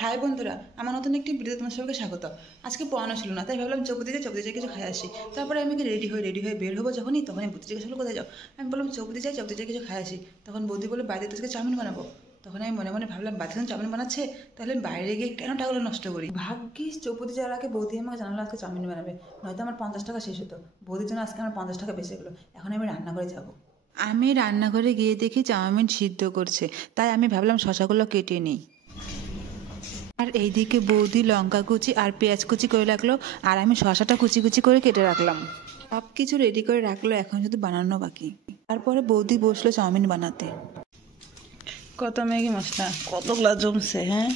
High বন্ধুরা, আমার নতুন একটি ভিডিওতে তোমার সবাইকে স্বাগত। আজকে পড়ানো ছিল না, তাই ভাবলাম চৌপতি যাই কিছু খাই আসি। তারপরে আমি রেডি হয়ে বের হবো তখনই বৌদি জিজ্ঞেস করলো কোথায় যাও। আমি বললাম চৌপতি যাই কিছু খাই আসি। তখন বৌদি বলে বাইরে আজকে চাউমিন বানাবো। তখন আমি মনে মনে ভাবলাম বাড়িতে যখন চাউমিন বানাচ্ছে, তাহলে আমি বাইরে গিয়ে কেন টাকাগুলো নষ্ট করি। ভাগ্যিস চৌপতি যাওয়ার আগে বৌদি আমাকে জানালো আজকে চাউমিন বানাবে, নয়তো আমার 50 টাকা শেষ হতো। বৌদির জন্য আজকে আমার 50 টাকা বেঁচে গেলো। এখন আমি রান্নাঘরে যাবো। আমি রান্নাঘরে গিয়ে দেখি চাউমিন সিদ্ধ করছে, তাই আমি ভাবলাম শশাগুলো কেটে নিই। আর এইদিকে বৌদি লঙ্কা কুচি আর পেঁয়াজ কুচি করে রাখলো, আর আমি শশাটা কুচি কুচি করে কেটে রাখলাম। সব কিছু রেডি করে রাখলো, এখন শুধু বানানো বাকি। তারপরে বৌদি বসলো চাউমিন বানাতে। কত ম্যাগি মশলা, কতগুলা জমছে। হ্যাঁ,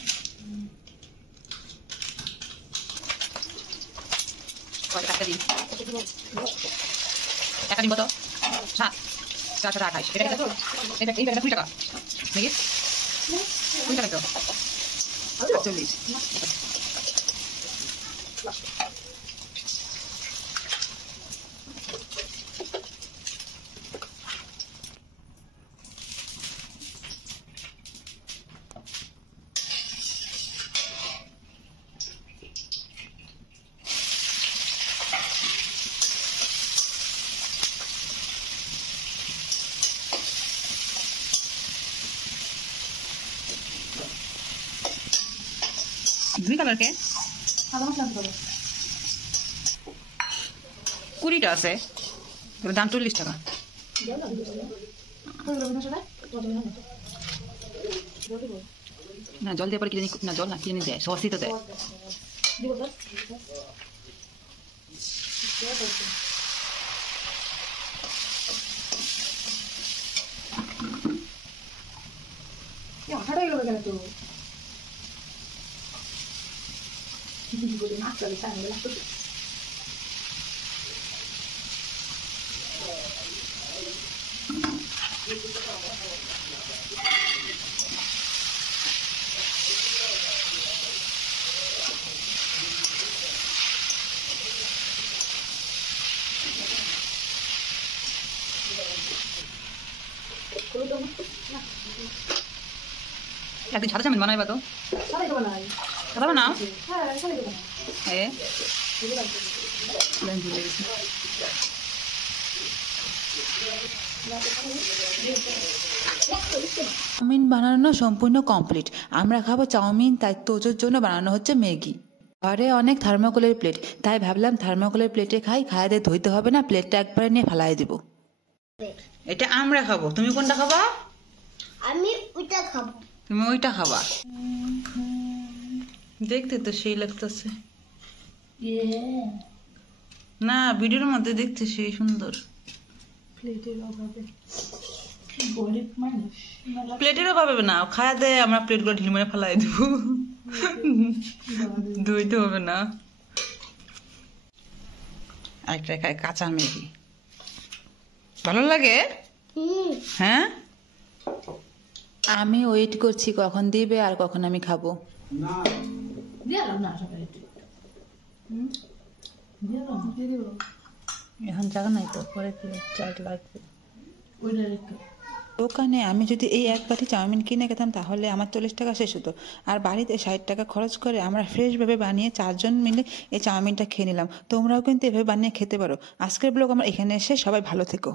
দুই কালার কে 20টা আছে, দাম 40 টাকা। না জল দিয়ে পরে কিনে না, জল না কিনে দেয়, সসই তো দেয়। একদিন সাদা চাউমিন বানাইবা তো? সাদা বানাও। চাউমিন বানানো সম্পূর্ণ কমপ্লিট। আমরা খাবো চাউমিন, তাই তোজোর জন্য বানানো হচ্ছে ম্যাগি। ঘরে অনেক থার্মোকলের প্লেট, তাই ভাবলাম থার্মোকলের প্লেটে খাইয়ে ধুইতে হবে না, প্লেটটা একবারে নিয়ে ফেলাই দিব। এটা আমরা খাবো, তুমি কোনটা খাবা? আমি ওইটা খাবো। তুমি ওইটা খাবা? দেখতে তো সেই লাগতেছে না, ভিডিওর মধ্যে দেখতে সেই সুন্দর। প্লেটের অভাবে না, খাওয়া দেয় আমরা প্লেটগুলো ঢিল মেরে ফেলাই দেব, ধুইতে হবে না। একটা খায় কাঁচা ম্যাগি, ভালো লাগে। হ্যাঁ, আমি ওয়েট করছি কখন দিবে আর কখন আমি খাবো। এখন জায়গা নাই তো, পরে চাট লাগবে। দোকানে আমি যদি এই এক বাটি চাউমিন কিনে খেতাম, তাহলে আমার 40 টাকা শেষ হতো। আর বাড়িতে 60 টাকা খরচ করে আমরা ফ্রেশভাবে বানিয়ে 4 জন মিলে এই চাউমিনটা খেয়ে নিলাম। তোমরাও কিন্তু এভাবে বানিয়ে খেতে পারো। আজকের ব্লগ আমার এখানে এসে, সবাই ভালো থেকো।